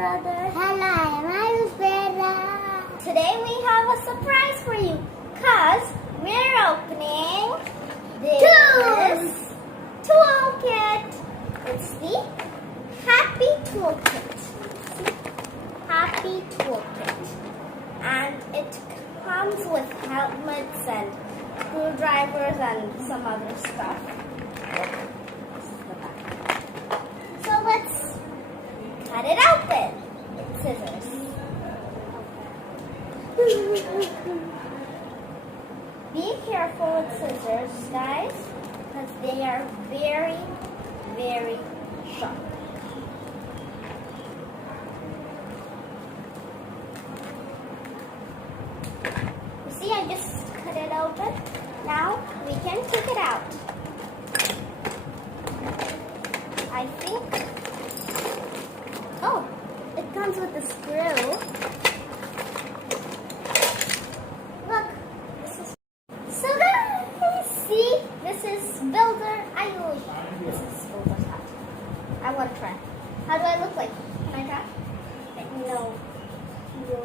brother. Hello, I'm Ayush brother. Today we have a surprise for you, cause we're opening this toolkit. It's the Happy Toolkit. See? Happy Toolkit, and it comes with helmets and screwdrivers and some other stuff. This is the back. So let's cut it open with scissors. Be careful with scissors, guys, because they are very, very sharp. You see, I just cut it open. Now we can take it out. I think. Oh, it comes with a screw. Look, this is. So guys, see, this is Builder Ayush. This is Builder's hat. I want to try. How do I look like? Can I try? No. No.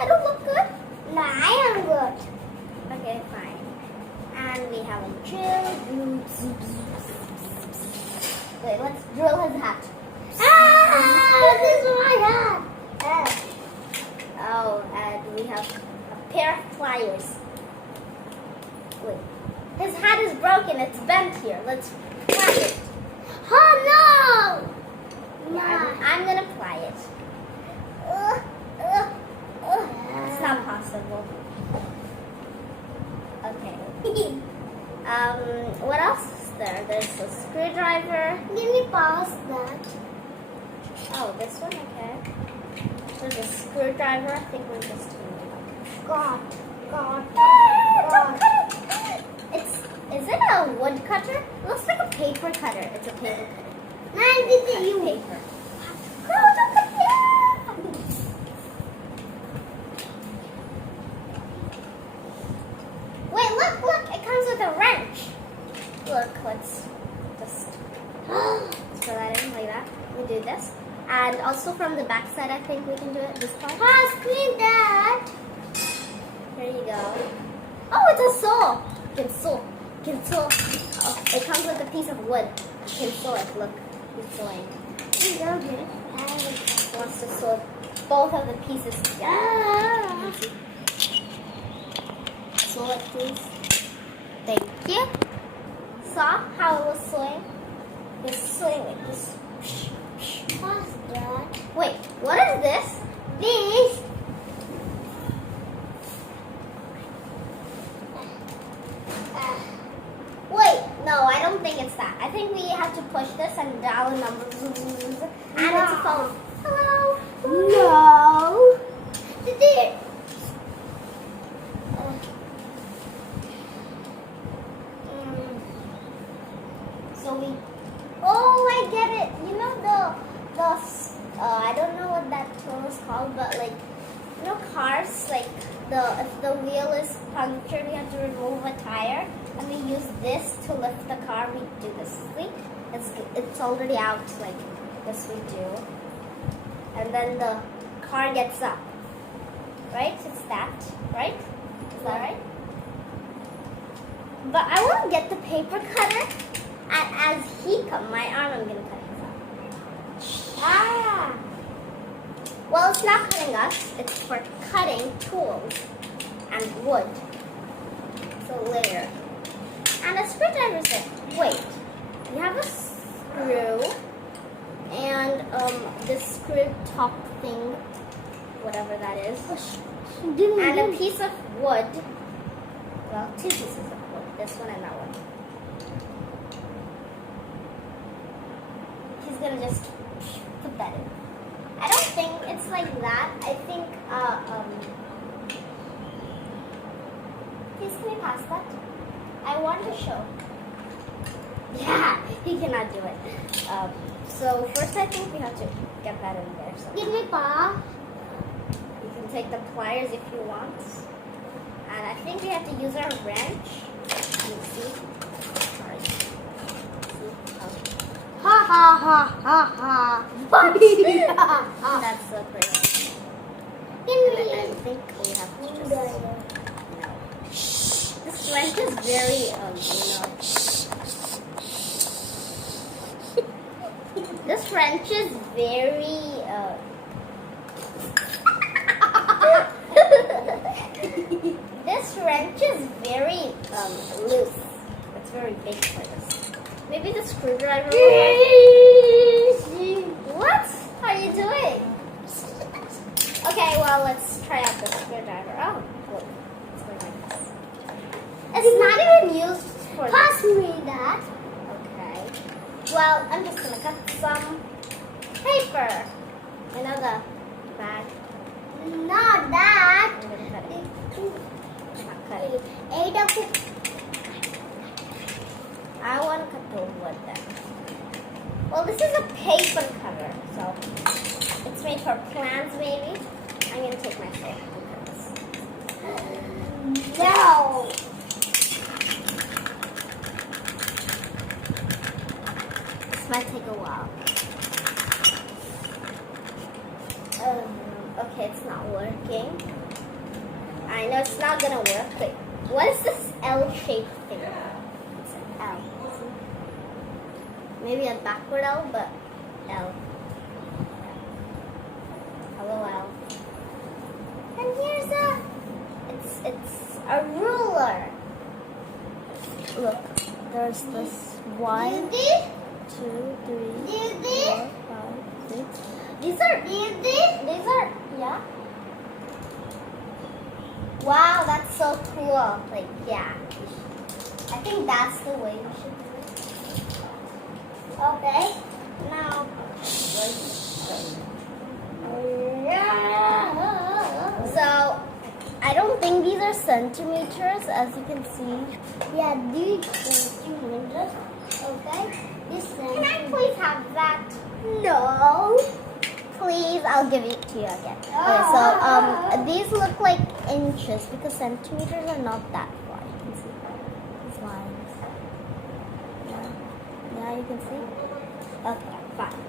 I don't look good. No, I am good. Okay, fine. And we have a drill. Wait, let's drill his hat. This is my hat. Oh, and we have a pair of pliers. Wait, his hat is broken. It's bent here. Let's ply it. Oh no! Yeah, I'm gonna ply it. It's not possible. Okay. What else is there? There's a screwdriver. Give me pause that. Oh, this one, okay. There's a screwdriver. I think we're just doing it. God. Don't cut it. Is it a wood cutter? It looks like a paper cutter. It's a paper cutter. Man, did you? Paper. No, don't cut it. Wait, look. It comes with a wrench. Look, let's just throw that in like that. We do this. And also from the back side, I think we can do it this part. Screen that. Here you go. Oh, it's a saw. You can sew. Oh, it comes with a piece of wood. You can sew it. Look, he's sewing. He wants to sew both of the pieces together. Sew it, please. Thank you. Saw how it was sewing? It's sewing like this. What's that? Wait, what is this? This. Wait, no, I don't think it's that. I think we have to push this and dial a number. And it's a phone. Hello? No. Did So we. Oh, I get it. You know I don't know what that tool is called, but like, you know, cars, like if the wheel is punctured, we have to remove a tire, and we use this to lift the car. We do this. See, it's already out. Like this, we do, and then the car gets up. Right? It's that. Right? Is that right? But I want to get the paper cutter. And as he comes, my arm, I'm going to cut his arm. Well, it's not cutting us. It's for cutting tools and wood. So later. And a screwdriver is there. Wait. We have a screw. And this screw top thing. Whatever that is. And a piece of wood. Well, two pieces of wood. This one and that one. He's gonna just put that in. I don't think it's like that. I think, please can you pass that? I want to show. Yeah, he cannot do it. So first I think we have to get that in there. So Give me paw. you can take the pliers if you want. And I think we have to use our wrench. You see? Sorry. See? Oh. Ha ha ha ha ha. That's so crazy. Can And we? I think we have to just... No. This wrench is very, this wrench is very, this wrench is very, loose. It's very big for this. Maybe the screwdriver will work. What are you doing? Okay, well, let's try out the screwdriver. Oh, look. It's going like this. It's not even used for Pass me that. Okay. Well, I'm just gonna cut some paper. You know the bag? Not that. I'm gonna cut it. Not cut it. 8 of it. I want to cut the wood then. Well, this is a paper cutter, so it's made for plants maybe. I'm gonna take my saw and cut this. No. This might take a while. Okay, it's not working. I know it's not gonna work. Wait, what is this L-shaped thing? It's an L. Maybe a backward L, but L. Hello, L. And here's it's a ruler. Look, there's this 1, 2, 3, 4, 5, 6. These are, yeah. Wow, that's so cool. Like, yeah. I think that's the way we should do it. Okay. Now, so, I don't think these are centimeters, as you can see. Yeah, these centimeters. Okay. This Can I please have that? No. Please, I'll give it to you again. Okay, so these look like inches because centimeters are not that far. You can see these lines. Yeah, you can see. Okay, fine.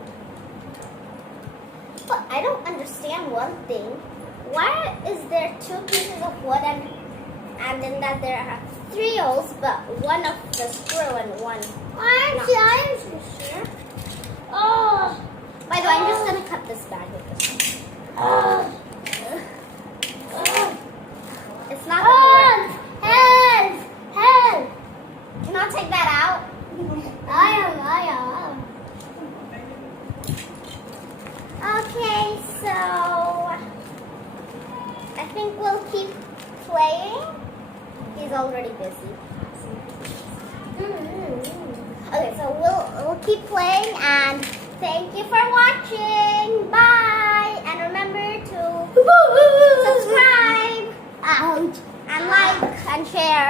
But I don't understand one thing. Why is there 2 pieces of wood and then that there are 3 holes, but one of the screw and one? I'm so sure. Oh. By the way, I'm just gonna cut this bag with this one. It's not gonna work. Help! Can I take that out? I am. Okay, so I think we'll keep playing. He's already busy. Okay, so we'll keep playing and thank you for watching.